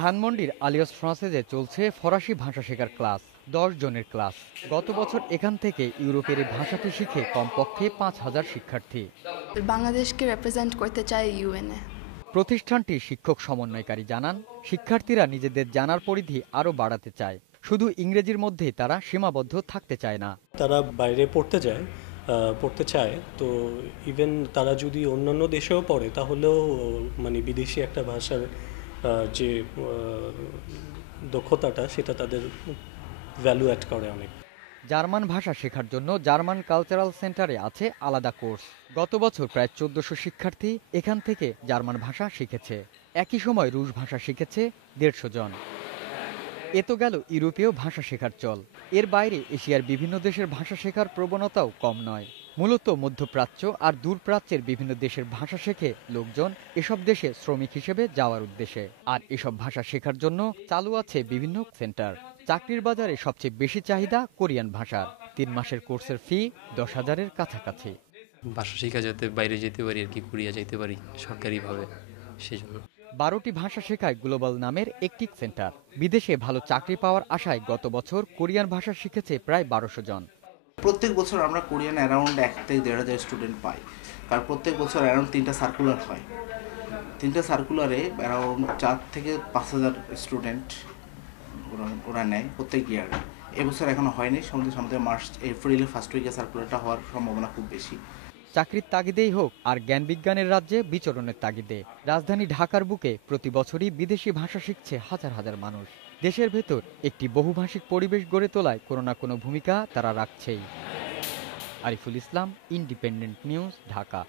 ধানমন্ডির আলিয়াস ফ্রান্সেজে চলছে ফরাসি ভাষা শেখার ক্লাস। 10 জনের ক্লাস। গত বছর এখান থেকে ইউরোপের এই ভাষাটি শিখে কমপক্ষে 5,000 শিক্ষার্থী। বাংলাদেশকে রিপ্রেজেন্ট করতে চাই ইউএনএ। প্রতিষ্ঠানটির শিক্ষক সমন্বয়কারী জানান, শিক্ষার্থীরা নিজেদের জানার পরিধি আরও বাড়াতে চায়। শুধু ইংরেজির মধ্যেই তারা সীমাবদ্ধ থাকতে চায় না। তারা বাইরে পড়তে চায়, তো ইভেন তারা যদি অন্যান্য দেশেও পড়ে তাহলেও মানে বিদেশি একটা ভাষার যে দক্ষতাটা সেটা তাদের ভ্যালু অ্যাড করে অনেক। জার্মান ভাষা শেখার জন্য জার্মান কালচারাল সেন্টারে আছে আলাদা কোর্স। গত বছর প্রায় 1400 শিক্ষার্থী এখান থেকে জার্মান ভাষা শিখেছে। একই সময় রুশ ভাষা শিখেছে 150 জন। এ তো গেল ইউরোপীয় ভাষা শেখার চল। এর বাইরে এশিয়ার বিভিন্ন দেশের ভাষা শেখার প্রবণতাও কম নয়। মূলত মধ্যপ্রাচ্য আর দূরপ্রাচ্যের বিভিন্ন দেশের ভাষা শেখে লোকজন এসব দেশে শ্রমিক হিসেবে যাওয়ার উদ্দেশ্যে। আর এসব ভাষা শেখার জন্য চালু আছে বিভিন্ন সেন্টার। চাকরির বাজারে সবচেয়ে বেশি চাহিদা কোরিয়ান ভাষার। 3 মাসের কোর্সের ফি 10,000-এর কাছাকাছি। ভাষা শেখা যাতে বাইরে যেতে পারি আর কি, কোরিয়া যেতে পারি সরকারিভাবে, সেই জন্য। 12টি ভাষা শেখায় গ্লোবাল নামের একটি সেন্টার। বিদেশে ভালো চাকরি পাওয়ার আশায় গত বছর কোরিয়ান ভাষা শিখেছে প্রায় 1200 জন। প্রত্যেক বছর আমরা কোরিয়ান অ্যারাউন্ড 1 থেকে 1,500 স্টুডেন্ট পাই, কারণ প্রত্যেক বছর অ্যারাউন্ড 3টা সার্কুলার হয়। 3টা সার্কুলারে অ্যারাউন্ড 4 থেকে 5,000 স্টুডেন্ট ওরা নেয় প্রত্যেক ইয়ারে। এবছর এখনো হয়নি, সম্ভবত মার্চ এপ্রিলের ফার্স্ট উইকে সার্কুলারটা হওয়ার সম্ভাবনা খুব বেশি। চাকরির তাগিদেই হোক আর জ্ঞান বিজ্ঞানের রাজ্যে বিচরণের তাগিদে রাজধানী ঢাকার বুকে প্রতি বছরই বিদেশি ভাষা শিখছে হাজার হাজার মানুষ। দেশের ভেতর একটি বহুভাষিক পরিবেশ গড়ে তোলায় কোনো না কোনো ভূমিকা তারা রাখছেই। Ariful Islam, independent news, Dhaka.